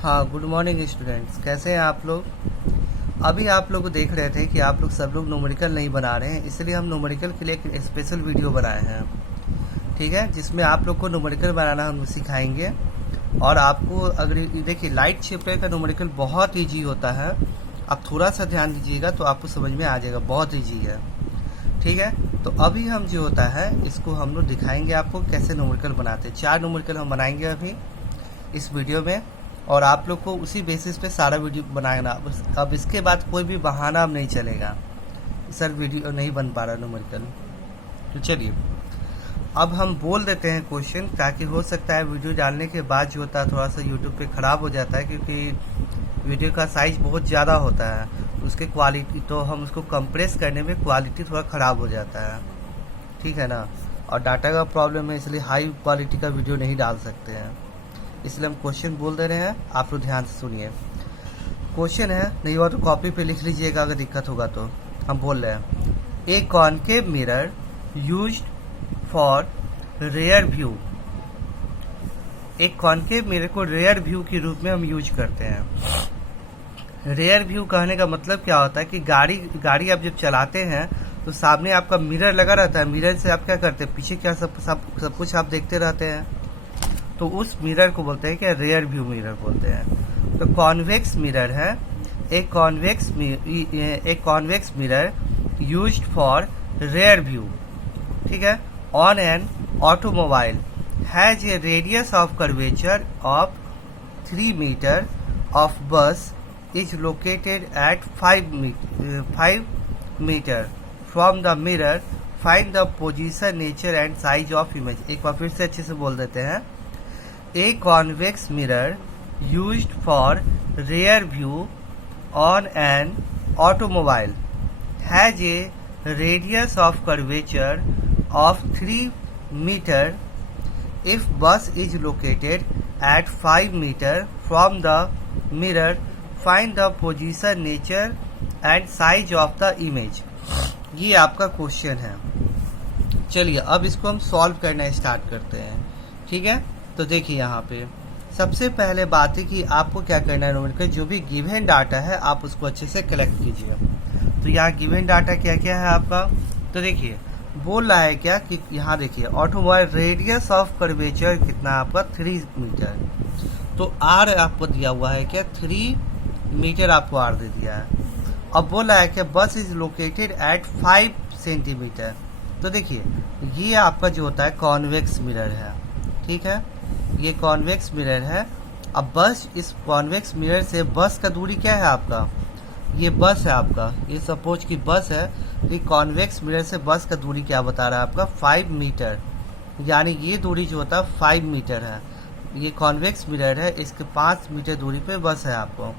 हाँ, good morning students. कैसे हैं आप लोग? अभी आप लोग देख रहे थे कि आप लोग सब लोग न्यूमेरिकल नहीं बना रहे हैं, इसलिए हम न्यूमेरिकल के लिए एक स्पेशल वीडियो बनाए हैं, ठीक है, जिसमें आप लोग को न्यूमेरिकल बनाना हम सिखाएंगे। और आपको अगर देखिए, लाइट चैप्टर का न्यूमेरिकल बहुत ईजी होता है। आप थोड़ा सा ध्यान दीजिएगा तो आपको समझ में आ जाएगा, बहुत ईजी है, ठीक है। तो अभी हम जो होता है इसको हम लोग दिखाएंगे आपको कैसे न्यूमेरिकल बनाते हैं। 4 न्यूमेरिकल हम बनाएंगे अभी इस वीडियो में, और आप लोग को उसी बेसिस पे सारा वीडियो बनाना। अब इसके बाद कोई भी बहाना अब नहीं चलेगा, सर वीडियो नहीं बन पा रहा न्यूमेरिकल। तो चलिए अब हम बोल देते हैं क्वेश्चन, ताकि हो सकता है वीडियो डालने के बाद जो होता है थोड़ा सा यूट्यूब पे ख़राब हो जाता है, क्योंकि वीडियो का साइज बहुत ज़्यादा होता है, उसके क्वालिटी तो हम उसको कंप्रेस करने में क्वालिटी थोड़ा ख़राब हो जाता है, ठीक है ना। और डाटा का प्रॉब्लम है, इसलिए हाई क्वालिटी का वीडियो नहीं डाल सकते हैं, इसलिए हम क्वेश्चन बोल दे रहे हैं। आप लोग ध्यान से सुनिए। क्वेश्चन है, नहीं हुआ तो कॉपी पे लिख लीजिएगा, अगर दिक्कत होगा तो। हम बोल रहे हैं, ए concave mirror used for rear view. एक कॉनकेव मिरर को रेयर व्यू के रूप में हम यूज करते हैं। रेयर व्यू कहने का मतलब क्या होता है कि गाड़ी आप जब चलाते हैं तो सामने आपका मिरर लगा रहता है। मिरर से आप क्या करते हैं, पीछे क्या सब कुछ आप देखते रहते हैं, तो उस मिरर को बोलते हैं क्या, रेयर व्यू मिरर बोलते हैं। तो कॉन्वेक्स मिरर है, एक convex mirror used for rear view, ठीक है। On an automobile has a radius of curvature of 3 metre of bus is located at 5 metre from the mirror. Find the position, nature and size of image. एक बार फिर से अच्छे से बोल देते हैं। A convex mirror used for rear view on an automobile has a radius of curvature of 3 meter if bus is located at 5 meter from the mirror. Find the position, nature and size of the image. ये आपका question है। चलिए अब इसको हम solve करना start करते हैं, ठीक है। तो देखिए यहाँ पे सबसे पहले बात है कि आपको क्या करना है, न्यूमेरिकल जो भी गिवन डाटा है आप उसको अच्छे से कलेक्ट कीजिए। तो यहाँ गिवन डाटा क्या क्या है आपका, तो देखिए बोल रहा है क्या कि यहाँ देखिए ऑटोमोबाइल रेडियस ऑफ कर्वेचर कितना आपका 3 मीटर। तो आर आपको दिया हुआ है क्या, 3 मीटर आपको आर दे दिया है। अब बोल रहा है क्या, बस इज लोकेटेड एट 5 सेंटीमीटर। तो देखिए ये आपका जो होता है कॉन्वेक्स मिरर है, ठीक है, ये कॉन्वेक्स मिरर है। अब बस, इस कॉन्वेक्स मिरर से बस का दूरी क्या है आपका, ये बस है आपका, ये सपोज कि बस है, ये कॉन्वेक्स मिरर से बस का दूरी क्या बता रहा है आपका, 5 मीटर। यानी ये दूरी जो होता है 5 मीटर है। ये कॉन्वेक्स मिरर है, इसके 5 मीटर दूरी पे बस है आपको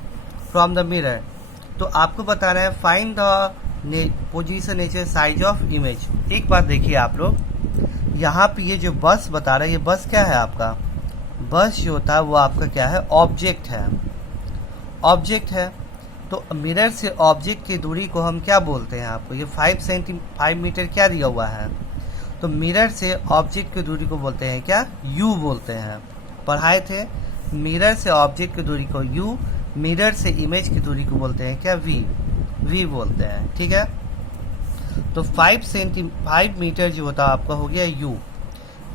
फ्रॉम द मिरर। तो आपको बता रहे हैं find the position, nature, size of image. एक बात देखिए आप लोग, यहाँ पे ये जो बस बता रहा है, ये बस क्या है आपका, बस जो होता है वो आपका क्या है, ऑब्जेक्ट है, ऑब्जेक्ट है। तो मिरर से ऑब्जेक्ट की दूरी को हम क्या बोलते हैं, आपको ये 5 मीटर क्या दिया हुआ है, तो मिरर से ऑब्जेक्ट की दूरी को बोलते हैं क्या, यू बोलते हैं। पढ़ाए थे, मिरर से ऑब्जेक्ट की दूरी को यू, मिरर से इमेज की दूरी को बोलते हैं क्या, वी बोलते हैं, ठीक है। तो 5 मीटर जो होता है आपका हो गया यू,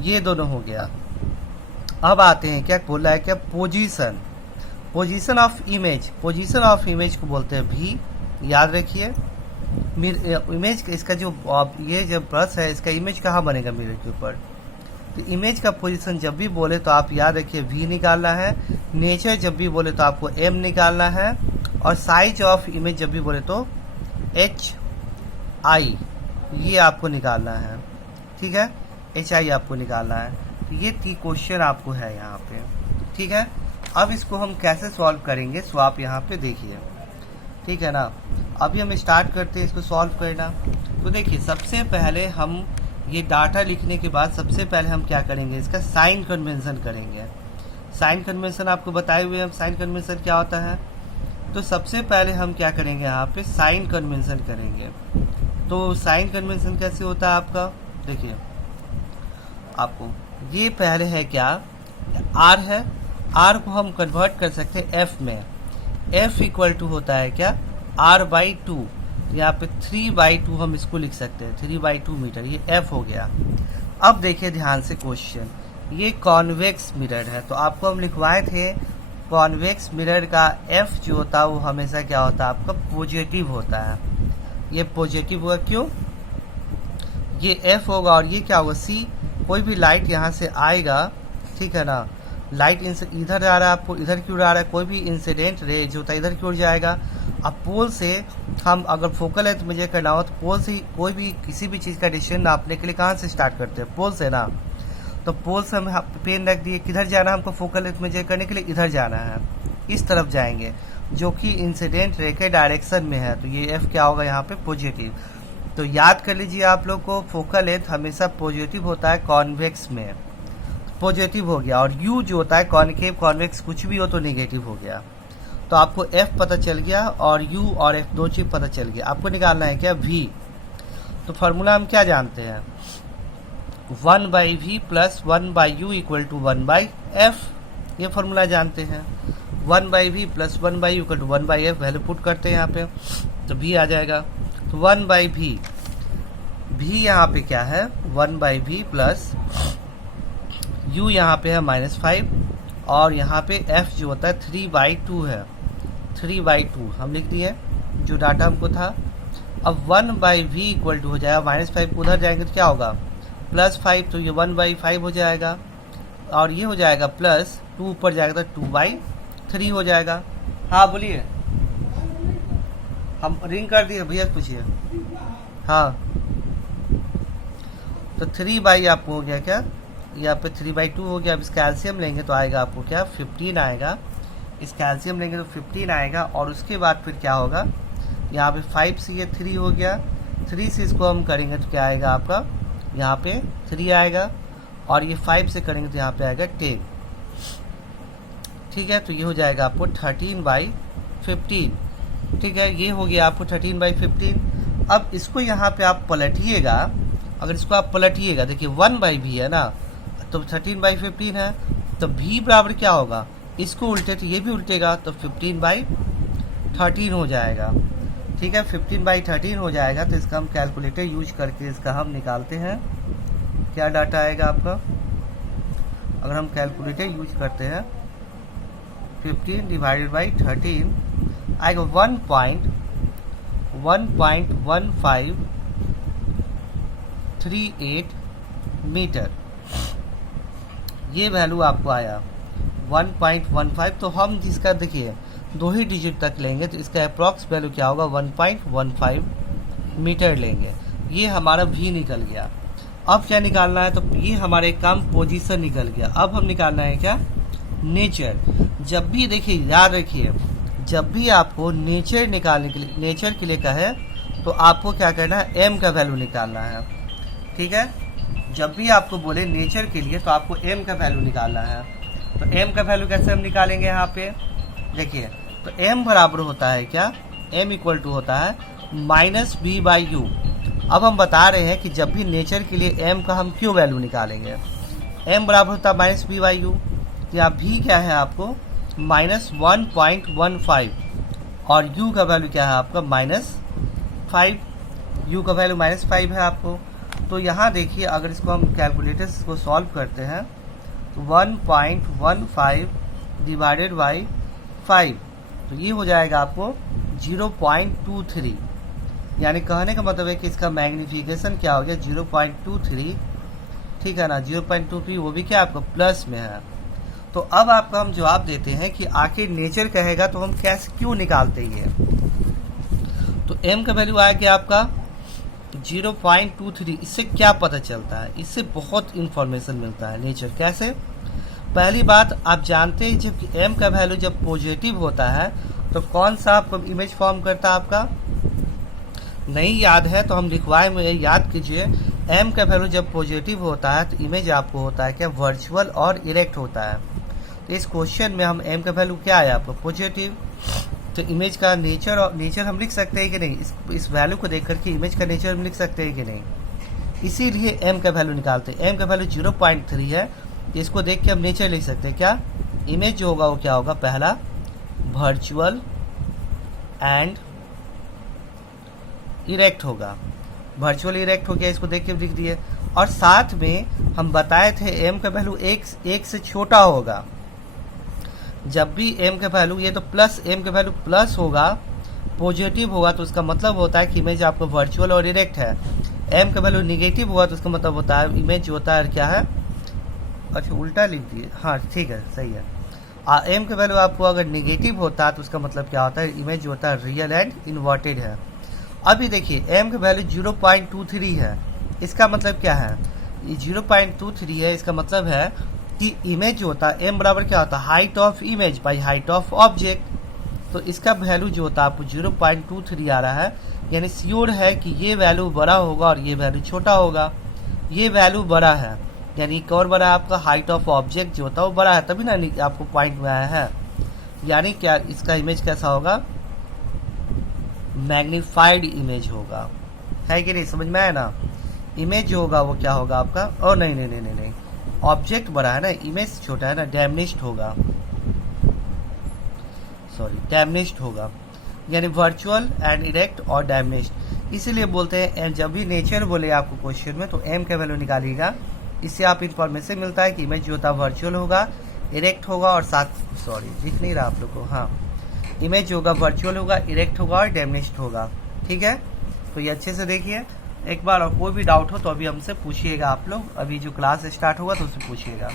ये दोनों हो गया। अब आते हैं क्या बोला है क्या, position of image. Position of image को बोलते हैं भी, याद रखिए। इमेज इसका जो ये जो ब्रश है, इसका इमेज कहाँ बनेगा, मिरर के ऊपर। तो इमेज का पोजीशन जब भी बोले तो आप याद रखिए वी निकालना है। नेचर जब भी बोले तो आपको एम निकालना है। और साइज ऑफ इमेज जब भी बोले तो HI, ये आपको निकालना है, ठीक है, HI आपको निकालना है। तो ये 3 क्वेश्चन आपको है यहाँ पे, ठीक है। अब इसको हम कैसे सॉल्व करेंगे, सो आप यहाँ पे देखिए, ठीक है ना। अभी हम स्टार्ट करते हैं इसको सॉल्व करना। तो देखिए सबसे पहले हम ये डाटा लिखने के बाद सबसे पहले हम क्या करेंगे, इसका साइन कन्वेंशन करेंगे। साइन कन्वेंशन आपको बताए हुए हम साइन कन्वेंशन क्या होता है। तो सबसे पहले हम क्या करेंगे, यहाँ पे साइन कन्वेंशन करेंगे। तो साइन कन्वेंशन कैसे होता है आपका, देखिए आपको ये पहले है क्या, आर है, आर को हम कन्वर्ट कर सकते हैं एफ में। एफ इक्वल टू होता है क्या, आर बाई टू। तो यहाँ पे 3/2 हम इसको लिख सकते हैं, 3/2 मीटर, ये एफ हो गया। अब देखिए ध्यान से क्वेश्चन, ये कॉन्वेक्स मिरर है, तो आपको हम लिखवाए थे कॉन्वेक्स मिरर का एफ जो होता है वो हमेशा क्या होता है आपका पॉजिटिव होता है। ये पॉजिटिव होगा, क्यों, ये एफ होगा और ये क्या होगा सी। कोई भी लाइट यहाँ से आएगा, ठीक है ना, लाइट इधर आ रहा है, आपको इधर क्यों आ रहा है, कोई भी इंसिडेंट रे जो होता है इधर क्यों जाएगा। अब पोल से हम अगर फोकल लेंथ मुझे करना हो तो पोल से कोई भी किसी भी चीज़ का डिस्टेंस नापने के लिए कहाँ से स्टार्ट करते हैं, पोल से ना। तो पोल से हम पेन रख दिए, किधर जाना है हमको फोकल लेंथ मेजर करने के लिए, इधर जाना है, इस तरफ जाएंगे जो कि इंसिडेंट रे के डायरेक्शन में है। तो ये एफ क्या होगा यहाँ पे पॉजिटिव। तो याद कर लीजिए आप लोग को, फोकल लेंथ हमेशा पॉजिटिव होता है कॉन्वेक्स में, पॉजिटिव हो गया। और यू जो होता है कॉनकेव कॉन्वेक्स कुछ भी हो तो नेगेटिव हो गया। तो आपको एफ पता चल गया और यू और एफ दो चीज पता चल गया। आपको निकालना है क्या वी। तो फार्मूला हम क्या जानते हैं, 1/v plus 1/u equal to 1/f, ये फार्मूला जानते हैं। 1/v plus 1/u equal to 1/f, value put करते हैं यहाँ पे तो v आ जाएगा। तो 1/v, v यहाँ पे क्या है 1/v प्लस u यहाँ पे है -5 और यहाँ पे f जो होता है 3/2 है, 3/2 हम लिख दिए जो डाटा हमको था। अब 1/v इक्वल टू हो जाएगा -5, उधर जाएंगे तो क्या होगा +5, तो ये 1/5 हो जाएगा और ये हो जाएगा प्लस 2 ऊपर जाएगा तो 2/3 हो जाएगा। हाँ बोलिए, हम रिंग कर दिए भैया, पूछिए। हाँ तो 3 आपको हो गया क्या, यहाँ पे 3/2 हो गया। अब इसका एलसीएम लेंगे तो आएगा आपको क्या 15 आएगा, इसका एलसीएम लेंगे तो 15 आएगा। और उसके बाद फिर क्या होगा, यहाँ पे 5 से ये 3 हो गया, 3 से इसको हम करेंगे तो क्या आएगा आपका यहाँ पे 3 आएगा और ये 5 से करेंगे तो यहाँ पे आएगा 10, ठीक है। तो ये हो जाएगा आपको 13/15, ठीक है, ये हो गया आपको 13/15। अब इसको यहाँ पे आप पलटिएगा, अगर इसको आप पलटिएगा, देखिए 1/v है ना, तो 13/15 है, तो v बराबर क्या होगा, इसको उल्टे तो ये भी उल्टेगा तो 15/13 हो जाएगा, ठीक है, 15/13 हो जाएगा। तो इसका हम कैलकुलेटर यूज करके इसका हम निकालते हैं, क्या डाटा आएगा आपका। अगर हम कैलकुलेटर यूज करते हैं 15 डिवाइडेड बाई 13 आएगा 1.1538 मीटर, ये वैल्यू आपको आया 1.15। तो हम जिसका देखिए 2 ही डिजिट तक लेंगे तो इसका अप्रॉक्स वैल्यू क्या होगा 1.15 मीटर लेंगे। ये हमारा भी निकल गया। अब क्या निकालना है, तो ये हमारे काम पोजीशन निकल गया। अब हम निकालना है क्या नेचर। जब भी देखिए याद रखिए, जब भी आपको नेचर निकालने के लिए, नेचर के लिए कहे तो आपको क्या करना है एम का वैल्यू निकालना है, ठीक है। जब भी आपको बोले नेचर के लिए तो आपको एम का वैल्यू निकालना है। तो एम का वैल्यू कैसे हम निकालेंगे, यहाँ पे देखिए, तो एम बराबर होता है क्या, एम इक्वल टू होता है -b/u। अब हम बता रहे हैं कि जब भी नेचर के लिए एम का हम क्यों वैल्यू निकालेंगे, एम बराबर होता है -b/u। तो यहाँ भी क्या है आपको -1.15 और u का वैल्यू क्या है आपका -5, u का वैल्यू -5 है आपको। तो यहाँ देखिए अगर इसको हम कैलकुलेटर को सॉल्व करते हैं तो 1.15 डिवाइडेड बाई 5, तो ये हो जाएगा आपको 0.23, यानी कहने का मतलब है कि इसका मैग्निफिकेशन क्या हो गया 0.23, ठीक है ना, 0.23 वो भी क्या आपका प्लस में है। तो अब आपको हम जवाब देते हैं कि आखिर नेचर कहेगा तो हम कैसे क्यों निकालते हैं। तो m का वैल्यू आया कि आपका 0.23। इससे क्या पता चलता है, इससे बहुत इंफॉर्मेशन मिलता है नेचर कैसे। पहली बात आप जानते हैं जब m का वैल्यू जब पॉजिटिव होता है तो कौन सा आपको इमेज फॉर्म करता है, आपका नहीं याद है तो हम लिखवाए में याद कीजिए। m का वैल्यू जब पॉजिटिव होता है तो इमेज आपको होता है क्या वर्चुअल और इरेक्ट होता है। तो इस क्वेश्चन में हम m का वैल्यू क्या आया आपको पॉजिटिव, तो इमेज का नेचर और नेचर हम लिख सकते हैं कि नहीं, इस वैल्यू को देख करके इमेज का नेचर हम लिख सकते हैं कि नहीं, इसीलिए m का वैल्यू निकालते हैं। m का वैल्यू 0.3 है, इसको देख के हम नेचर लिख सकते हैं क्या इमेज जो होगा वो क्या होगा, पहला वर्चुअल एंड इरेक्ट होगा। वर्चुअल इरेक्ट हो गया, इसको देख के लिख दिए। और साथ में हम बताए थे m का वैल्यू एक से छोटा होगा। जब भी m का वैल्यू, ये तो प्लस m का वैल्यू प्लस होगा, पॉजिटिव होगा, तो उसका मतलब होता है कि इमेज आपका वर्चुअल और इरेक्ट है। m का वैल्यू निगेटिव होगा तो उसका मतलब होता है इमेज जो होता है क्या है, अच्छा उल्टा लिख दिए, हाँ ठीक है सही है। m का वैल्यू आपको अगर निगेटिव होता है तो उसका मतलब क्या होता है, इमेज जो होता है रियल एंड इन्वर्टेड है। अभी देखिए m का वैल्यू 0.23 है, इसका मतलब क्या है, ये 0.23 है, इसका मतलब है कि इमेज जो होता है m बराबर क्या होता है, height of image by height of object. तो इसका वैल्यू जो होता है आपको 0.23 आ रहा है, यानी श्योर है कि ये वैल्यू बड़ा होगा और ये वैल्यू छोटा होगा। ये वैल्यू बड़ा है, यानी एक और बड़ा है आपका हाइट ऑफ ऑब्जेक्ट जो होता है वो बड़ा है, तभी ना आपको पॉइंट में आया है। यानी क्या इसका इमेज कैसा होगा, मैग्नीफाइड इमेज होगा, है कि नहीं, समझ में आया ना। इमेज जो होगा वो क्या होगा आपका, ओ नहीं नहीं नहीं नहीं नहीं, ऑब्जेक्ट बड़ा है ना, इमेज छोटा है ना, डैमनिश्ड होगा, सॉरी डैमनिश्ड होगा, यानी वर्चुअल एंड इरेक्ट और डैमनिश्ड। इसीलिए बोलते हैं जब भी नेचर बोले आपको क्वेश्चन में तो m का वैल्यू निकालिएगा। इससे आप इन्फॉर्मेशन मिलता है कि इमेज जो होता है वर्चुअल होगा, इरेक्ट होगा और साथ, सॉरी दिख नहीं रहा आप लोग को, हाँ इमेज जो होगा वर्चुअल होगा, इरेक्ट होगा और डैमनिश्ड होगा। ठीक है, तो ये अच्छे से देखिए एक बार, और कोई भी डाउट हो तो अभी हमसे पूछिएगा आप लोग, अभी जो क्लास स्टार्ट होगा तो उससे पूछिएगा।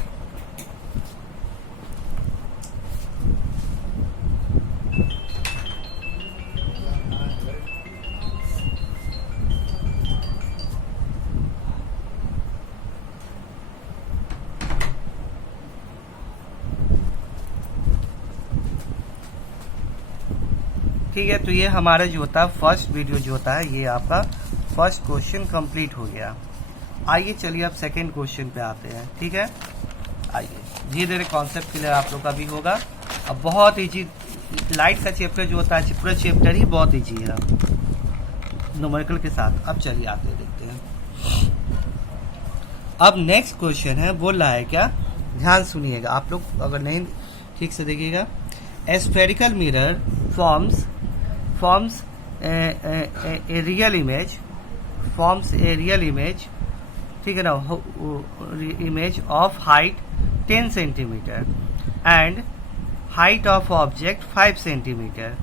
ठीक है, तो ये हमारा जो होता है फर्स्ट वीडियो जो होता है, ये आपका फर्स्ट क्वेश्चन कंप्लीट हो गया। आइए चलिए अब सेकंड क्वेश्चन पे आते हैं। ठीक है, आइए धीरे धीरे कॉन्सेप्ट क्लियर आप लोग का भी होगा। अब बहुत इजी, लाइट का चैप्टर जो होता है पूरा चैप्टर ही बहुत इजी है न्यूमेरिकल के साथ। अब चलिए आते देखते हैं। अब नेक्स्ट क्वेश्चन है, बोल रहा है क्या, ध्यान सुनिएगा आप लोग, अगर नहीं ठीक से देखिएगा। ए spherical mirror forms a real image, ठीक है ना, image of height 10 centimeter and height of object 5 centimeter,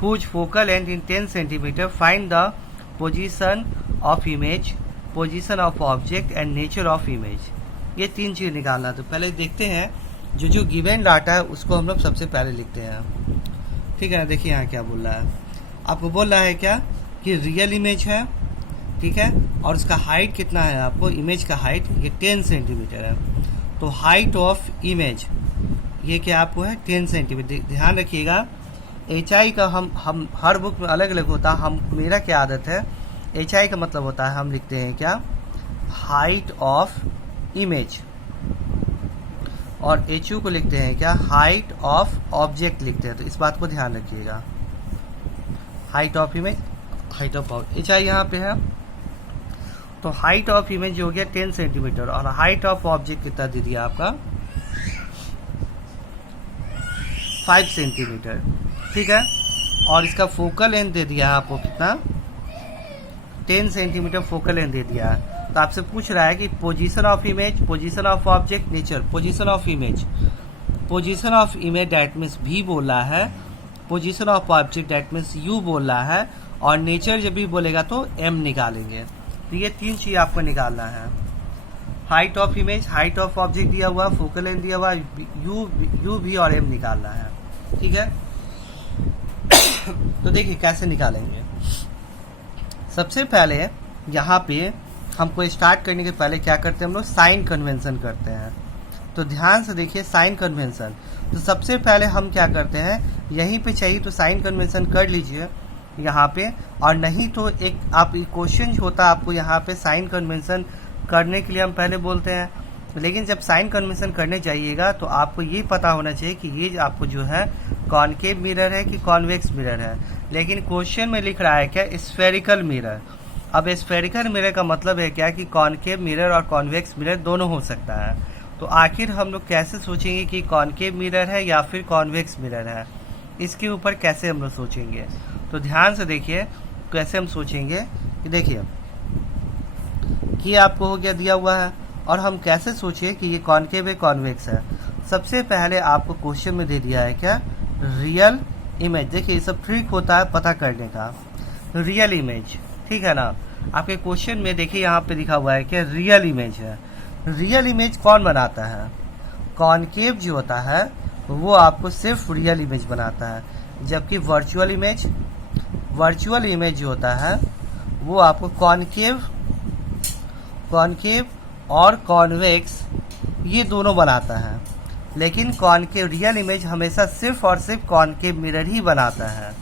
whose focal length in 10 centimeter. Find the position of image, position of object and nature of image. ये तीन चीज निकालना। तो पहले देखते हैं जो गिवन डाटा है उसको हम लोग सबसे पहले लिखते हैं। ठीक है ना, देखिए यहाँ क्या बोल रहा है, आपको बोल रहा है क्या कि रियल इमेज है, ठीक है, और उसका हाइट कितना है, आपको इमेज का हाइट ये 10 सेंटीमीटर है। तो हाइट ऑफ इमेज ये क्या आपको है 10 सेंटीमीटर। ध्यान रखिएगा HI का हम हर बुक में अलग अलग होता है, हम मेरा क्या आदत है, HI का मतलब होता है हम लिखते हैं क्या, हाइट ऑफ इमेज, और HU को लिखते हैं क्या, हाइट ऑफ ऑब्जेक्ट लिखते हैं। तो इस बात को ध्यान रखिएगा, height of image, height of HI यहाँ पे है। तो हाइट ऑफ इमेज जो हो गया 10 सेंटीमीटर और हाइट ऑफ ऑब्जेक्ट कितना दे दिया आपका 5 सेंटीमीटर। ठीक है, और इसका फोकल लेंथ दे दिया है आपको कितना, 10 सेंटीमीटर फोकल लेंथ दे दिया है। तो आपसे पूछ रहा है कि position of image, position of object, nature. Position of image, position of image that means V बोल रहा है, position of object that means U बोल रहा है, और नेचर जब भी बोलेगा तो M निकालेंगे। तो ये तीन चीज आपको निकालना है, height of image, height of object दिया हुआ, फोकल लेंथ दिया हुआ, U V और M निकालना है। ठीक है, तो देखिए कैसे निकालेंगे। सबसे पहले यहाँ पे हमको स्टार्ट करने के पहले क्या करते हैं हम लोग, साइन कन्वेंशन करते हैं। तो ध्यान से देखिए साइन कन्वेंशन। तो सबसे पहले हम क्या करते हैं, यहीं पे चाहिए तो साइन कन्वेंशन कर लीजिए यहाँ पे, और नहीं तो एक आप क्वेश्चन होता है आपको यहाँ पे साइन कन्वेंशन करने के लिए हम पहले बोलते हैं। लेकिन जब साइन कन्वेंशन करने जाइएगा तो आपको ये पता होना चाहिए कि ये आपको जो है कॉनकेव मिरर है कि कॉन्वेक्स मिरर है। लेकिन क्वेश्चन में लिख रहा है क्या, स्फेरिकल मिरर। अब स्फेरिकल मिरर का मतलब है क्या कि कॉनकेव मिरर और कॉन्वेक्स मिरर दोनों हो सकता है। तो आखिर हम लोग कैसे सोचेंगे कि कॉनकेव मिरर है या फिर कॉन्वेक्स मिरर है, इसके ऊपर कैसे हम लोग सोचेंगे। तो ध्यान से देखिए कैसे हम सोचेंगे कि देखिए कि आपको हो गया दिया हुआ है और हम कैसे सोचें कि ये कॉनकेव है कॉन्वेक्स है। सबसे पहले आपको क्वेश्चन में दे दिया है क्या, रियल इमेज। देखिए ये सब ट्रिक होता है पता करने का, रियल इमेज, ठीक है ना। आपके क्वेश्चन में देखिए यहाँ पे लिखा हुआ है कि रियल इमेज है। रियल इमेज कौन बनाता है, कॉनकेव जो होता है वो आपको सिर्फ रियल इमेज बनाता है, जबकि वर्चुअल इमेज जो होता है वो आपको कॉनकेव और कॉन्वेक्स ये दोनों बनाता है। लेकिन कॉनकेव रियल इमेज हमेशा सिर्फ और सिर्फ कॉनकेव मिरर ही बनाता है,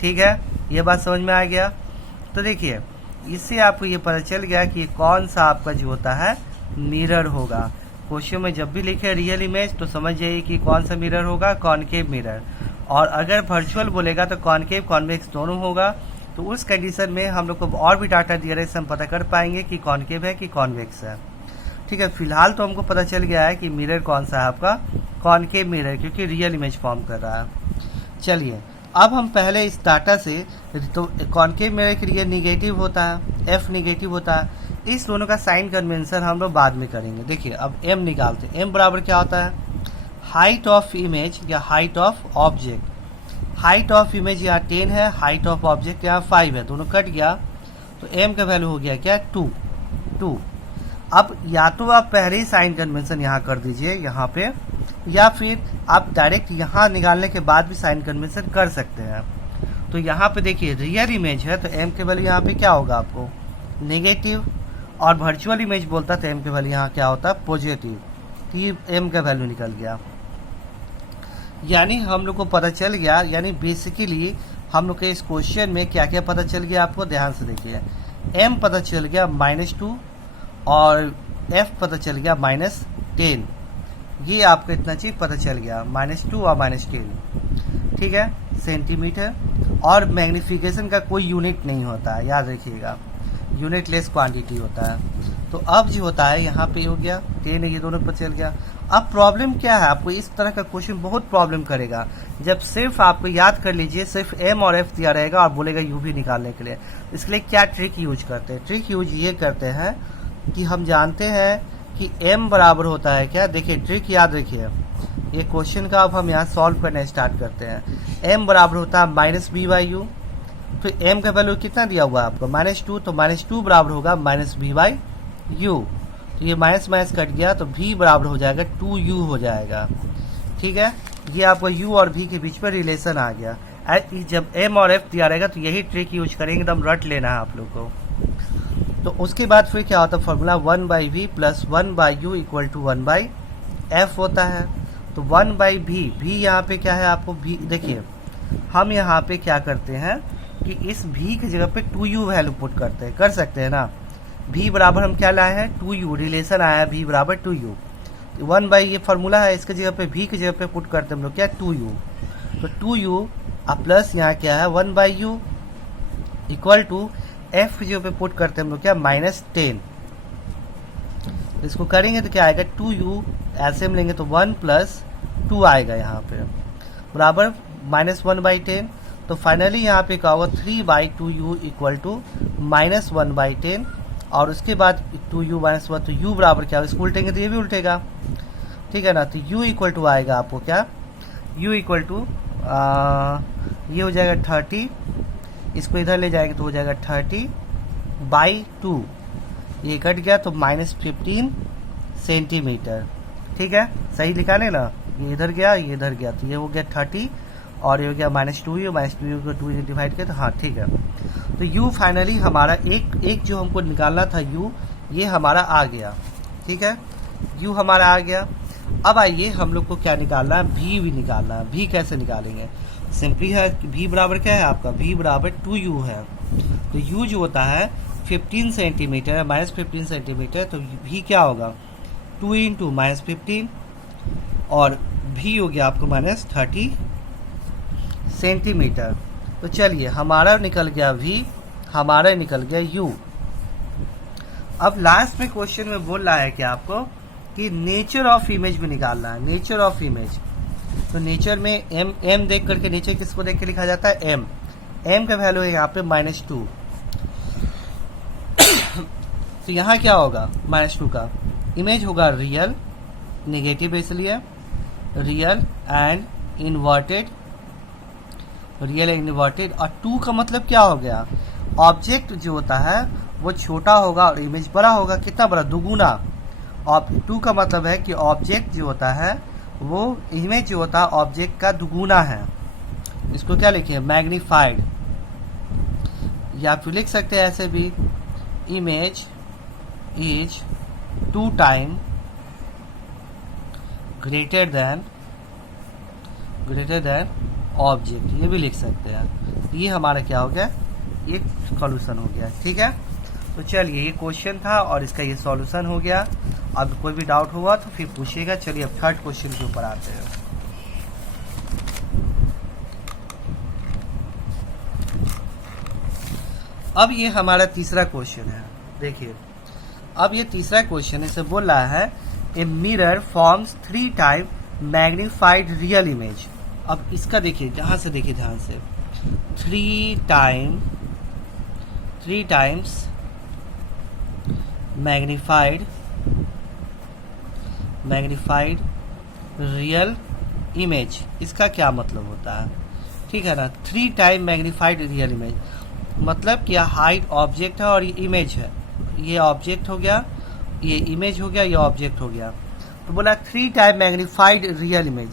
ठीक है। ये बात समझ में आ गया। तो देखिए इससे आपको ये पता चल गया कि कौन सा आपका जो होता है मिरर होगा। क्वेश्चन में जब भी लिखे रियल इमेज तो समझ जाइए कि कौन सा मिरर होगा, कॉनकेव मिरर। और अगर वर्चुअल बोलेगा तो कॉनकेव कॉन्वेक्स दोनों होगा। तो उस कंडीशन में हम लोग को और भी डाटा दिया रहे, हम पता कर पाएंगे कि कॉनकेव है कि कॉन्वेक्स है, ठीक है। फिलहाल तो हमको पता चल गया है कि मिरर कौन सा है आपका, कॉनकेव मिरर, क्योंकि रियल इमेज फॉर्म कर रहा है। चलिए अब हम पहले इस डाटा से, तो कॉनकेव मिरर के लिए निगेटिव होता है, एफ निगेटिव होता है, इस दोनों का साइन कन्वेंशन हम लोग बाद में करेंगे। देखिए अब एम निकालते हैं। एम बराबर क्या होता है, हाइट ऑफ इमेज या height of object. Height of image यहाँ 10 है, हाइट ऑफ ऑब्जेक्ट यहाँ 5 है, दोनों कट गया तो एम का वैल्यू हो गया क्या, 2। अब या तो आप पहले ही साइन कन्वेंशन यहाँ कर दीजिए यहाँ पे, या फिर आप डायरेक्ट यहाँ निकालने के बाद भी साइन कन्वेंशन कर सकते हैं। तो यहाँ पे देखिए रियल इमेज है तो एम के वैल्यू यहाँ पे क्या होगा आपको, नेगेटिव, और वर्चुअल इमेज बोलता है तो एम के वैल्यू यहाँ क्या होता है, पॉजिटिव। तो ये एम का वैल्यू निकल गया। यानी हम लोग को पता चल गया, यानी बेसिकली हम लोग के इस क्वेश्चन में क्या क्या पता चल गया आपको, ध्यान से देखिए। एम पता चल गया -2 और एफ पता चल गया -10। ये आपको इतना चीज पता चल गया, -2 और -10, ठीक है, सेंटीमीटर। और मैग्निफिकेशन का कोई यूनिट नहीं होता है, याद रखिएगा, यूनिट लेस क्वांटिटी होता है। तो अब जो होता है यहाँ पे हो गया 10, ये दोनों पता चल गया। अब प्रॉब्लम क्या है, आपको इस तरह का क्वेश्चन बहुत प्रॉब्लम करेगा जब सिर्फ आपको याद कर लीजिए सिर्फ एम और एफ दिया रहेगा और बोलेगा यू भी निकालने के लिए। इसके लिए क्या ट्रिक यूज करते हैं, ट्रिक यूज ये करते हैं कि हम जानते हैं कि m बराबर होता है क्या, देखिए ट्रिक याद रखिए, ये क्वेश्चन का अब हम यहाँ सॉल्व करना स्टार्ट करते हैं। m बराबर होता है -b/u, तो m का वैल्यू कितना दिया हुआ है आपको, -2, तो -2 बराबर होगा -b/u। तो ये माइनस माइनस कट गया तो v बराबर हो जाएगा 2u हो जाएगा, ठीक है। ये आपको u और v के बीच में रिलेशन आ गया। जब m और f दिया रहेगा तो यही ट्रिक यूज करेंगे, एकदम रट लेना है आप लोग को। तो उसके बाद फिर क्या होता है, formula 1/v plus 1/u equal to 1/f होता है। तो 1/v, v यहाँ पे क्या है आपको, v देखिए हम यहाँ पे क्या करते हैं कि इस v की जगह पे 2u वैल्यू पुट करते हैं, कर सकते हैं ना। v बराबर हम क्या लाए हैं, 2u, रिलेशन आया v बराबर 2u। 1/ ये फॉर्मूला है, इसके जगह पे v की जगह पे पुट करते हैं हम लोग क्या, 2u। तो 2u अब प्लस यहाँ क्या है 1/u इक्वल टू f की जगह पे पुट करते हैं हम लोग क्या, -10। तो इसको करेंगे तो क्या आएगा, 2u, ऐसे में लेंगे तो 1 + 2 आएगा यहाँ पे, बराबर -1/10। तो फाइनली यहाँ पे क्या होगा, 3/2u इक्वल टू -1/10। और उसके बाद 2u - 1, तो u बराबर क्या होगा, इसको उल्टेंगे तो ये भी उल्टेगा, ठीक है ना। तो u इक्वल टू आएगा आपको क्या, u इक्वल टू ये हो जाएगा 30, इसको इधर ले जाएंगे तो हो जाएगा 30/2, ये कट गया तो -15 सेंटीमीटर, ठीक है, सही लिखा ना, ये इधर गया ये इधर गया, तो ये हो गया 30 और ये हो गया -2u को 2 से डिवाइड किया, तो हाँ ठीक है। तो u फाइनली हमारा एक जो हमको निकालना था u, ये हमारा आ गया, ठीक है, u हमारा आ गया। अब आइए हम लोग को क्या निकालना है, v भी निकालना है। v कैसे निकालेंगे, सिंपली है, v बराबर क्या है आपका, v बराबर 2u है। तो u जो होता है 15 सेंटीमीटर है, -15 सेंटीमीटर, तो v क्या होगा, 2 × -15 और v हो गया आपको -30 सेंटीमीटर। तो चलिए हमारा निकल गया v, हमारा निकल गया u। अब लास्ट में क्वेश्चन में बोल रहा है कि आपको कि नेचर ऑफ इमेज भी निकालना है, नेचर ऑफ इमेज। तो नेचर में एम देख करके, नेचर किसको देख के लिखा जाता है, एम का वैल्यू है यहाँ पे -2। तो यहाँ क्या होगा -2 का, इमेज होगा रियल, नेगेटिव इसलिए real and inverted, real and inverted. और 2 का मतलब क्या हो गया, ऑब्जेक्ट जो होता है वो छोटा होगा और इमेज बड़ा होगा, कितना बड़ा, दुगुना। और 2 का मतलब है कि ऑब्जेक्ट जो होता है वो इमेज जो होता है ऑब्जेक्ट का दुगुना है। इसको क्या लिखिए, मैग्नीफाइड, या फिर लिख सकते हैं ऐसे भी, image is 2 time greater than object, ये भी लिख सकते हैं। ये हमारा क्या हो गया, ये सॉल्यूशन हो गया। ठीक है, तो चलिए ये क्वेश्चन था और इसका ये सॉल्यूशन हो गया। अब कोई भी डाउट हुआ तो फिर पूछिएगा। चलिए अब थर्ड क्वेश्चन के ऊपर आते हैं। अब ये हमारा तीसरा क्वेश्चन है। देखिए अब ये तीसरा क्वेश्चन इसे बोल रहा है, a mirror forms 3 time magnified real image. अब इसका देखिए, जहां से देखिए ध्यान से, 3 टाइम्स मैग्नीफाइड रियल इमेज, इसका क्या मतलब होता है, ठीक है ना। 3 टाइम मैग्नीफाइड रियल इमेज मतलब क्या, हाइट ऑब्जेक्ट है और ये इमेज है, ये ऑब्जेक्ट हो गया, ये इमेज हो गया, ये ऑब्जेक्ट हो गया। तो बोला 3 time magnified real image.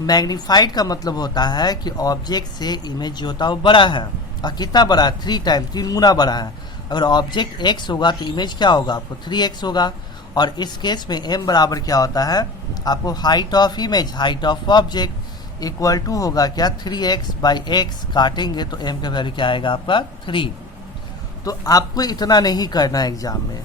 Magnified का मतलब होता है कि ऑब्जेक्ट से इमेज जो होता है वो बड़ा है, और कितना बड़ा है, 3 टाइम, 3 गुना बड़ा है। अगर ऑब्जेक्ट x होगा तो इमेज क्या होगा आपको, 3x होगा। और इस केस में m बराबर क्या होता है आपको, height of image, height of object equal to होगा क्या, 3x/x, काटेंगे तो m का वैल्यू क्या आएगा आपका 3। तो आपको इतना नहीं करना है एग्जाम में,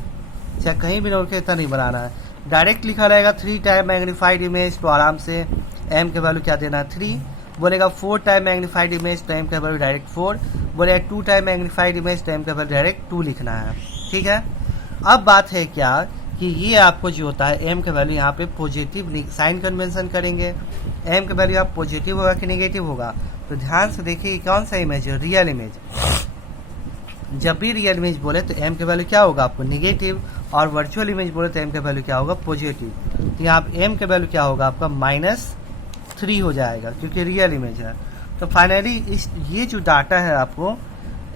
चाहे कहीं भी नोट के इतना नहीं बनाना है, डायरेक्ट लिखा रहेगा 3 टाइम मैग्नीफाइड इमेज, तो आराम से m का वैल्यू क्या देना है 3। बोलेगा 4 टाइम मैग्नीफाइड इमेज तो m का वैल्यू डायरेक्ट 4। बोलेगा 2 टाइम मैग्नीफाइड इमेज तो m का वैल्यू डायरेक्ट 2 लिखना है। ठीक है, अब बात है क्या कि ये आपको जो होता है m का वैल्यू यहाँ पे पॉजिटिव साइन कन्वेंशन करेंगे। m का वैल्यू आप पॉजिटिव होगा कि नेगेटिव होगा, तो ध्यान से देखिए कौन सा इमेज है, रियल इमेज। जब भी रियल इमेज बोले तो m का वैल्यू क्या होगा आपको नेगेटिव, और वर्चुअल इमेज बोले तो m का वैल्यू क्या होगा पॉजिटिव। तो यहाँ m का वैल्यू क्या होगा आपका -3 हो जाएगा, क्योंकि रियल इमेज है। तो फाइनली ये जो डाटा है आपको,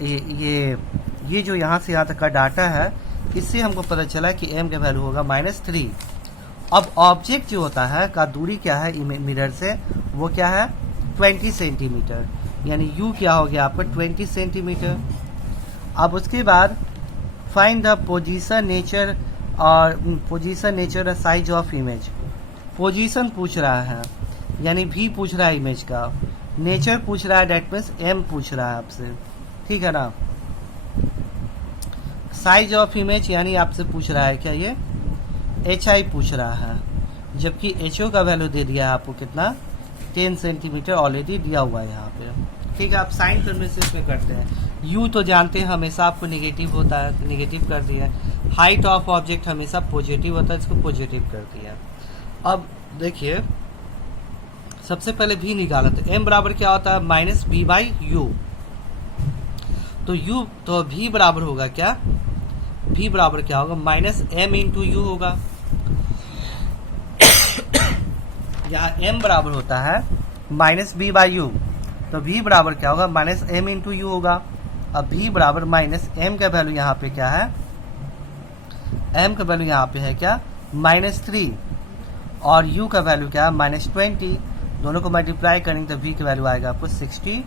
ये जो यहाँ से यहाँ तक का डाटा है, इससे हमको पता चला कि m का वैल्यू होगा -3। अब ऑब्जेक्ट जो होता है का दूरी क्या है मिरर से, वो क्या है 20 सेंटीमीटर, यानी u क्या हो गया आपका 20 सेंटीमीटर। अब उसके बाद फाइंड द पोजीशन नेचर और साइज ऑफ इमेज। पोजीशन पूछ रहा है, यानी v पूछ रहा है इमेज का, नेचर पूछ रहा है, डेट मीन्स m पूछ रहा है आपसे, ठीक है ना। साइज ऑफ इमेज यानी आपसे पूछ रहा है क्या, ये HI पूछ रहा है, जबकि HO का वैल्यू दे दिया है आपको कितना 10 सेंटीमीटर ऑलरेडी दिया हुआ है यहाँ पे। ठीक है, आप साइन कन्वेंशन में करते हैं। U तो जानते हैं हमेशा आपको निगेटिव होता है, तो निगेटिव कर दिया। हाइट ऑफ ऑब्जेक्ट हमेशा पॉजिटिव होता है, इसको पॉजिटिव कर दिया। अब देखिए सबसे पहले v निकाला, तो m बराबर क्या होता है -b/u। तो v बराबर होगा क्या, v बराबर क्या होगा -m/u होगा। यहाँ m बराबर होता है -b/u, तो v बराबर क्या होगा -m/u होगा। अब v बराबर -m का वैल्यू यहाँ पे क्या है, m का वैल्यू यहाँ पे है क्या -3, और u का वैल्यू क्या है -20। दोनों को मल्टीप्लाई करेंगे तो v का वैल्यू आएगा आपको 60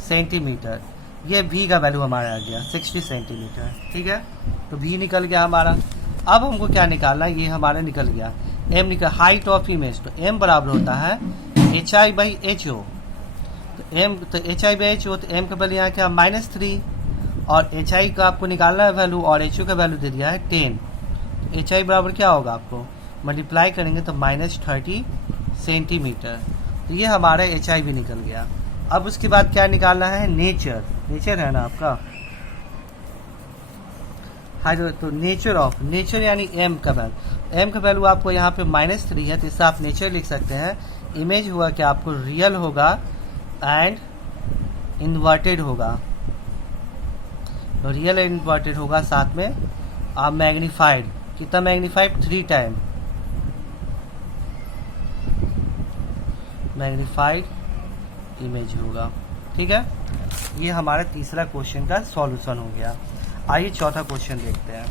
सेंटीमीटर। ये v का वैल्यू हमारा आ गया 60 सेंटीमीटर। ठीक है, तो v निकल गया हमारा। अब हमको क्या निकालना है, ये हमारा निकल गया m निकल। हाइट ऑफ इमेज, तो m बराबर होता है HI/HO। तो HI/HO, तो m का वैल्यू यहाँ क्या -3, और HI का आपको निकालना है वैल्यू, और HO का वैल्यू दे दिया है 10। तो HI बराबर क्या होगा, आपको मल्टीप्लाई करेंगे तो -30 सेंटीमीटर। तो ये हमारा HI भी निकल गया। अब उसके बाद क्या निकालना है, नेचर है ना आपका। तो नेचर ऑफ, नेचर यानी एम का वैल्यू, एम का वैल्यू आपको यहाँ पे -3 है, तो इससे आप नेचर लिख सकते हैं। इमेज हुआ कि आपको रियल होगा एंड इन्वर्टेड होगा, तो रियल एंड इन्वर्टेड होगा, साथ में आप मैग्नीफाइड, कितना मैग्नीफाइड 3 टाइम मैग्नीफाइड इमेज होगा। ठीक है, ये हमारा तीसरा क्वेश्चन का सॉल्यूशन हो गया। आइए चौथा क्वेश्चन देखते हैं।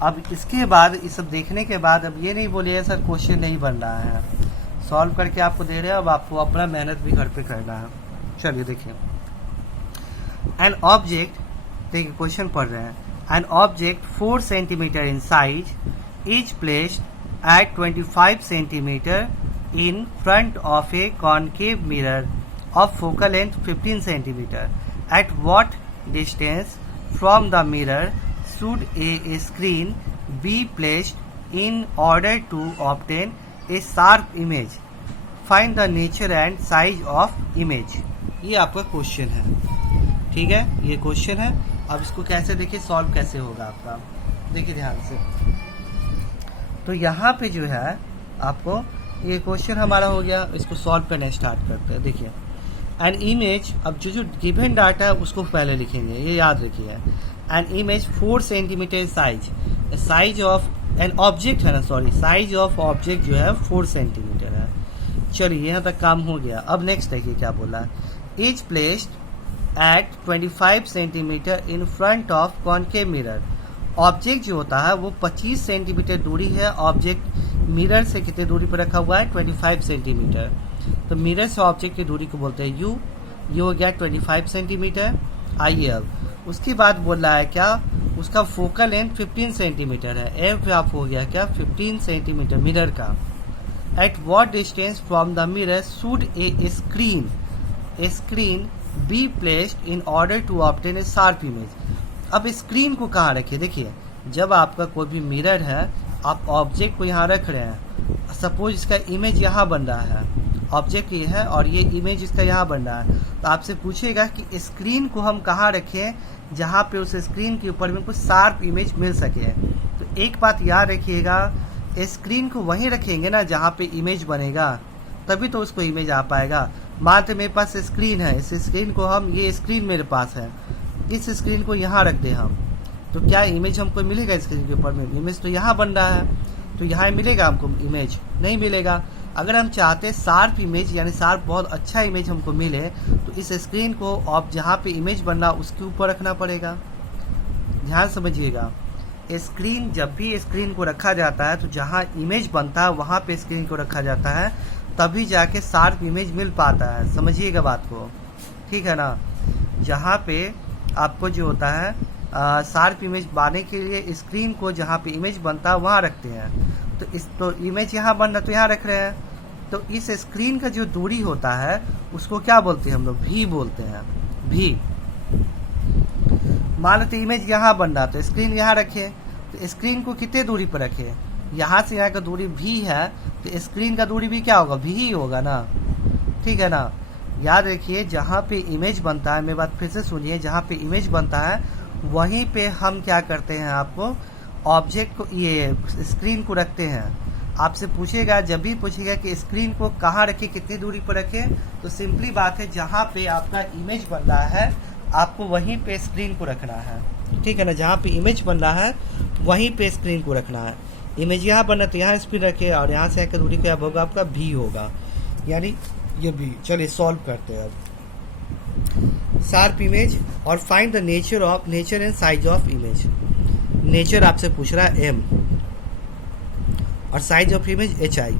अब इसके बाद, इस सब देखने के बाद अब ये नहीं बोलिए सर क्वेश्चन नहीं बन रहा है, सॉल्व करके आपको दे रहे हैं, अब आपको अपना मेहनत भी घर पे करना है। चलिए देखिए, एन ऑब्जेक्ट, देखिए क्वेश्चन पढ़ रहे हैं। An object 4 centimetre in size is placed at 25 centimeter in front of a concave mirror of focal length 15 centimeter. At what distance from the mirror should a screen be placed in order to obtain a sharp image? Find the nature and size of image. ये आपका question है, ठीक है, ये question है। अब इसको कैसे देखिए, सॉल्व कैसे होगा आपका, देखिए ध्यान से। तो यहाँ पे जो है आपको ये क्वेश्चन हमारा हो गया, इसको सॉल्व करना स्टार्ट करते हैं। देखिए, एन इमेज, अब जो गिवन डाटा है उसको पहले लिखेंगे, ये याद रखिए। An image 4 centimetre size, size of an object है ना, सॉरी, साइज ऑफ ऑब्जेक्ट जो है 4 सेंटीमीटर है। चलिए यहाँ तक काम हो गया। अब नेक्स्ट देखिए क्या बोला, is placed at 25 centimetre in front of concave mirror. Object जो होता है वो 25 सेंटीमीटर दूरी है, ऑब्जेक्ट मिरर से कितने दूरी पर रखा हुआ है 25 सेंटीमीटर। तो मिरर से ऑब्जेक्ट की दूरी को बोलते हैं यू, ये हो गया 25 सेंटीमीटर। आइए अब उसके बाद बोल रहा है क्या, उसका फोकल लेंथ 15 सेंटीमीटर है, एफ आप हो गया क्या 15 सेंटीमीटर मिरर का। At what distance from the mirror should a screen be placed in order to obtain a sharp image. अब स्क्रीन को कहाँ रखिए, देखिए जब आपका कोई भी मिरर है, आप ऑब्जेक्ट को यहाँ रख रहे हैं, सपोज इसका इमेज यहाँ बन रहा है, ऑब्जेक्ट ये है और ये इमेज इसका यहाँ बन रहा है, तो आपसे पूछेगा कि स्क्रीन को हम कहाँ रखें जहाँ पे उस स्क्रीन के ऊपर में कुछ शार्प इमेज मिल सके। तो एक बात याद रखिएगा, स्क्रीन को वहीं रखेंगे ना जहाँ पे इमेज बनेगा, तभी तो उसको इमेज आ पाएगा। मान मेरे पास स्क्रीन है, इस स्क्रीन को हम, ये स्क्रीन मेरे पास है, इस स्क्रीन को यहाँ रख दें हम, तो क्या इमेज हमको मिलेगा स्क्रीन के ऊपर में? इमेज तो यहाँ बन रहा है, तो यहाँ मिलेगा हमको इमेज? नहीं मिलेगा। अगर हम चाहते हैं शार्प इमेज, यानी शार्प बहुत अच्छा इमेज हमको मिले, तो इस स्क्रीन को आप जहाँ पे इमेज बनना उसके ऊपर रखना पड़ेगा। ध्यान समझिएगा, स्क्रीन, जब भी स्क्रीन को रखा जाता है तो जहाँ इमेज बनता है वहाँ पे स्क्रीन को रखा जाता है, तभी जाके शार्प इमेज मिल पाता है। समझिएगा बात को, ठीक है ना। जहाँ पे आपको जो होता है शार्प इमेज पाने के लिए स्क्रीन को जहाँ पे इमेज बनता है वहाँ रखते हैं, तो इमेज यहाँ बन रहा तो यहाँ रख रहे हैं। तो इस स्क्रीन का जो दूरी होता है उसको क्या बोलते हैं हम लोग? भी बोलते हैं, भी। मान लो तो इमेज यहाँ बन रहा तो स्क्रीन यहाँ रखे, तो स्क्रीन को कितने दूरी पर रखे? यहाँ से यहाँ का दूरी भी है, तो स्क्रीन का दूरी भी क्या होगा? भी ही होगा ना, ठीक है ना। याद रखिए, जहाँ पे इमेज बनता है, मेरी बात फिर से सुनिए, जहाँ पे इमेज बनता है वहीं पे हम क्या करते हैं, आपको ऑब्जेक्ट को, ये स्क्रीन को रखते हैं। आपसे पूछेगा, जब भी पूछेगा कि स्क्रीन को कहाँ रखे, कितनी दूरी पर रखे, तो सिंपली बात है जहाँ पे आपका इमेज बन रहा है आपको वहीं पे स्क्रीन को रखना है, ठीक है ना। जहाँ पे इमेज बन रहा है वहीं पे स्क्रीन को रखना है। इमेज यहाँ बन रहा है तो यहाँ स्क्रीन रखे, और यहाँ से दूरी क्या होगा? आपका भी होगा, यानी ये भी। चलिए सॉल्व करते हैं अब। शार्प इमेज और find the nature and size of image. Nature आपसे पूछ रहा है m, और साइज ऑफ इमेज hi।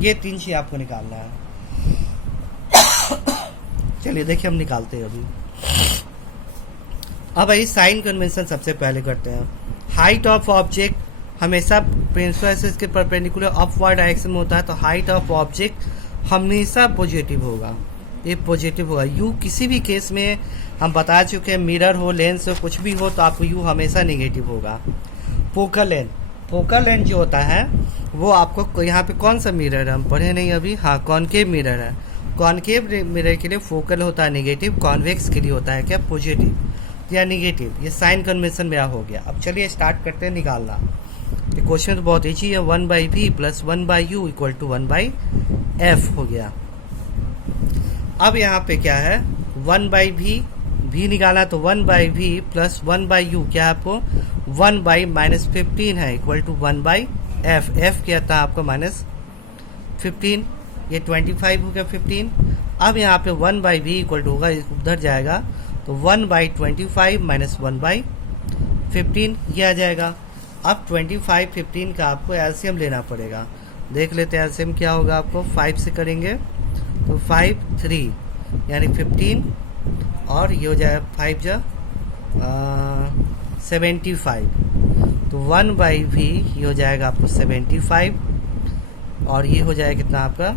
ये 3 चीज आपको निकालना है। चलिए देखिए हम निकालते हैं अभी। अब भाई साइन कन्वेंशन सबसे पहले करते हैं। हाइट ऑफ ऑब्जेक्ट हमेशा प्रिंसिपल एक्सिस के परपेंडिकुलर अपवर्ड डायरेक्शन में होता है, तो हाइट ऑफ ऑब्जेक्ट हमेशा पॉजिटिव होगा, ये पॉजिटिव होगा। यू किसी भी केस में हम बता चुके हैं, मिरर हो, लेंस हो, कुछ भी हो, तो आपको यू हमेशा नेगेटिव होगा। फोकल लेंथ जो होता है वो आपको, यहाँ पे कौन सा मिरर है हम पढ़े नहीं अभी, हाँ कॉनकेव मिरर है। कॉनकेव मिरर के लिए फोकल होता है नेगेटिव, कॉन्वेक्स के लिए होता है क्या पॉजिटिव या नेगेटिव। ये साइन कन्वेंशन मेरा हो गया। अब चलिए स्टार्ट करते हैं निकालना। ये क्वेश्चन तो बहुत ईजी है। 1/v plus 1/u equal to 1/f हो गया। अब यहाँ पे क्या है 1/v, v निकाला तो 1/v प्लस 1/u क्या है आपको 1/-15 है इक्वल टू 1/f। f क्या था आपको -15, ये 25 हो गया 15। अब यहाँ पे 1/v इक्वल टू होगा, उधर जाएगा तो 1/25 माइनस 1/15 ये आ जाएगा। अब 25 15 का आपको एलसीएम लेना पड़ेगा। देख लेते हैं एलसीएम क्या होगा। आपको 5 से करेंगे तो 5 3 यानी 15 और ये हो जाएगा 5 जा 75। तो 1/v ये हो जाएगा आपको 75 और ये हो जाएगा कितना आपका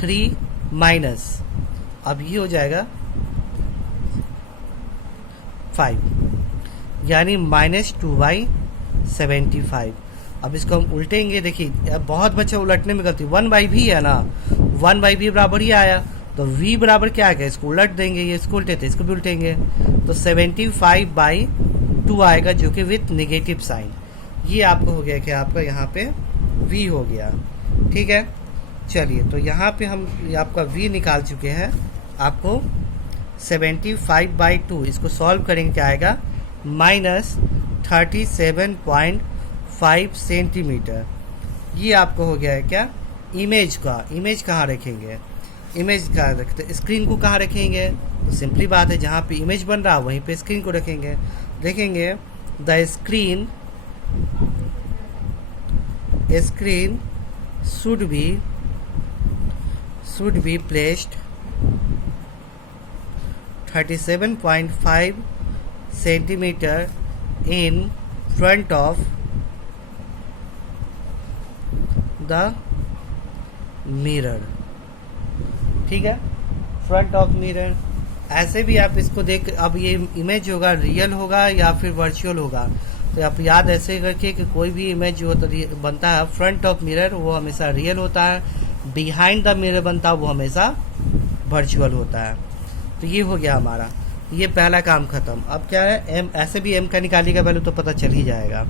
3 माइनस, अब ये हो जाएगा 5 यानी -2/75। अब इसको हम उल्टेंगे। देखिए अब बहुत बच्चे उलटने में गलती, 1/v है ना, 1/v बराबर ही आया तो v बराबर क्या आ गया, इसको उलट देंगे। ये इसको उल्टे थे, इसको भी उल्टेंगे तो 75/2 आएगा जो कि विथ नेगेटिव साइन। ये आपको हो गया कि आपका यहाँ पे v हो गया। ठीक है, चलिए तो यहाँ पे हम आपका v निकाल चुके हैं। आपको 75/2 इसको सॉल्व करेंगे क्या आएगा -37.5 सेंटीमीटर। ये आपको हो गया है क्या इमेज का। इमेज कहाँ रखेंगे, इमेज कहाँ रखते, स्क्रीन को कहाँ रखेंगे, तो सिंपली बात है जहाँ पे इमेज बन रहा है वहीं पे स्क्रीन को रखेंगे। देखेंगे the screen should be placed 37.5 centimeter in front of the mirror। ठीक है, फ्रंट ऑफ मिरर। ऐसे भी आप इसको देख, अब ये इमेज होगा रियल होगा या फिर वर्चुअल होगा, तो आप याद ऐसे करके कि कोई भी इमेज जो बनता है फ्रंट ऑफ मिरर वो हमेशा रियल होता है, बिहाइंड द मिरर बनता है वो हमेशा वर्चुअल होता है। तो ये हो गया हमारा, ये पहला काम खत्म। अब क्या है m, ऐसे भी m का निकालिएगा वैल्यू तो पता चल ही जाएगा।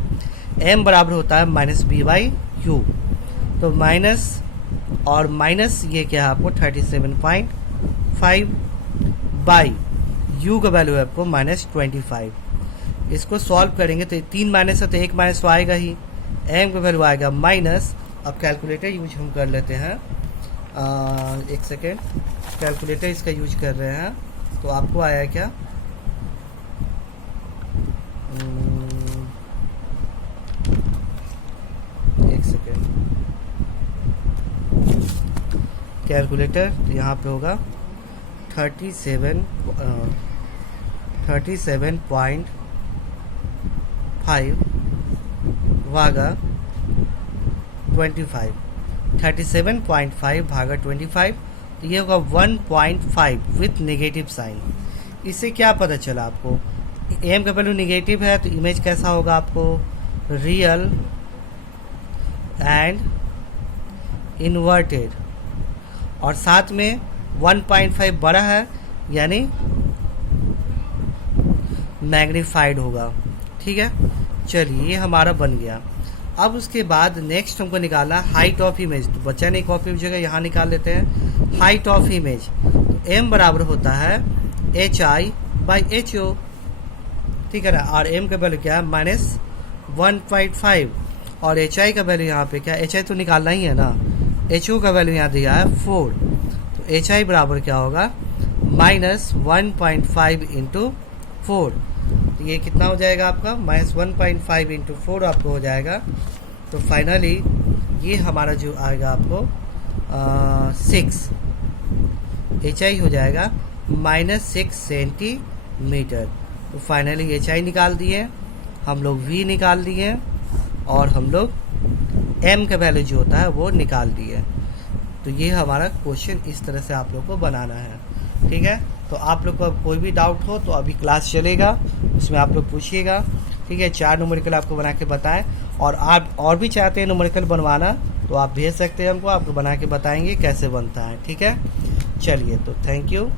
m बराबर होता है -b/u, तो माइनस और माइनस ये क्या है आपको 37.5 बाई u का वैल्यू है आपको -25। इसको सॉल्व करेंगे तो 3 माइनस है तो 1 माइनस तो आएगा ही, m का वैल्यू आएगा माइनस। अब कैलकुलेटर यूज हम कर लेते हैं, एक सेकेंड, कैलकुलेटर इसका यूज कर रहे हैं तो आपको आया क्या एक सेकेंड, कैलकुलेटर तो यहाँ पे होगा 37.5 भागा 25, 37.5 भागा 25 तो ये होगा 1.5 विथ नेगेटिव साइन। इससे क्या पता चला आपको, m का वैल्यू नेगेटिव है तो इमेज कैसा होगा आपको रियल एंड इन्वर्टेड, और साथ में 1.5 बड़ा है यानी मैग्नीफाइड होगा। ठीक है, चलिए ये हमारा बन गया। अब उसके बाद नेक्स्ट हमको निकालना हाइट ऑफ इमेज। तो बच्चा ने कॉपी की जगह यहाँ निकाल लेते हैं हाइट ऑफ इमेज। तो m बराबर होता है hi/ho। ठीक है ना, और m का वैल्यू क्या है -1.5 और hi का वैल्यू यहाँ पे क्या, hi तो निकालना ही है ना, ho का वैल्यू यहाँ दिया है 4, तो hi बराबर क्या होगा -1.5 इंटू 4। तो ये कितना हो जाएगा आपका -1.5 इंटू 4 आपको हो जाएगा। तो फाइनली ये हमारा जो आएगा आपको 6 hi हो जाएगा -6 सेंटीमीटर। तो फाइनली hi निकाल दिए हम लोग, v निकाल दिए और हम लोग m का वैल्यू जो होता है वो निकाल दिए। तो ये हमारा क्वेश्चन इस तरह से आप लोग को बनाना है। ठीक है, तो आप लोग को कोई भी डाउट हो तो अभी क्लास चलेगा, उसमें आप लोग पूछिएगा। ठीक है, 4 न्यूमेरिकल आपको बना के बताएं, और आप और भी चाहते हैं न्यूमेरिकल बनवाना तो आप भेज सकते हैं हमको, आपको बना के बताएंगे कैसे बनता है। ठीक है, चलिए तो थैंक यू।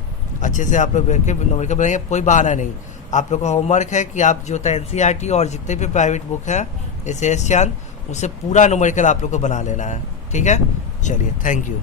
अच्छे से आप लोग बैठ के न्यूमेरिकल बनाएंगे, कोई बहाना नहीं। आप लोग का होमवर्क है कि आप जो होता है एनसीईआरटी और जितने भी प्राइवेट बुक है जैसे एस चांद, उसे पूरा न्यूमेरिकल आप लोग को बना लेना है। ठीक है, चलिए थैंक यू।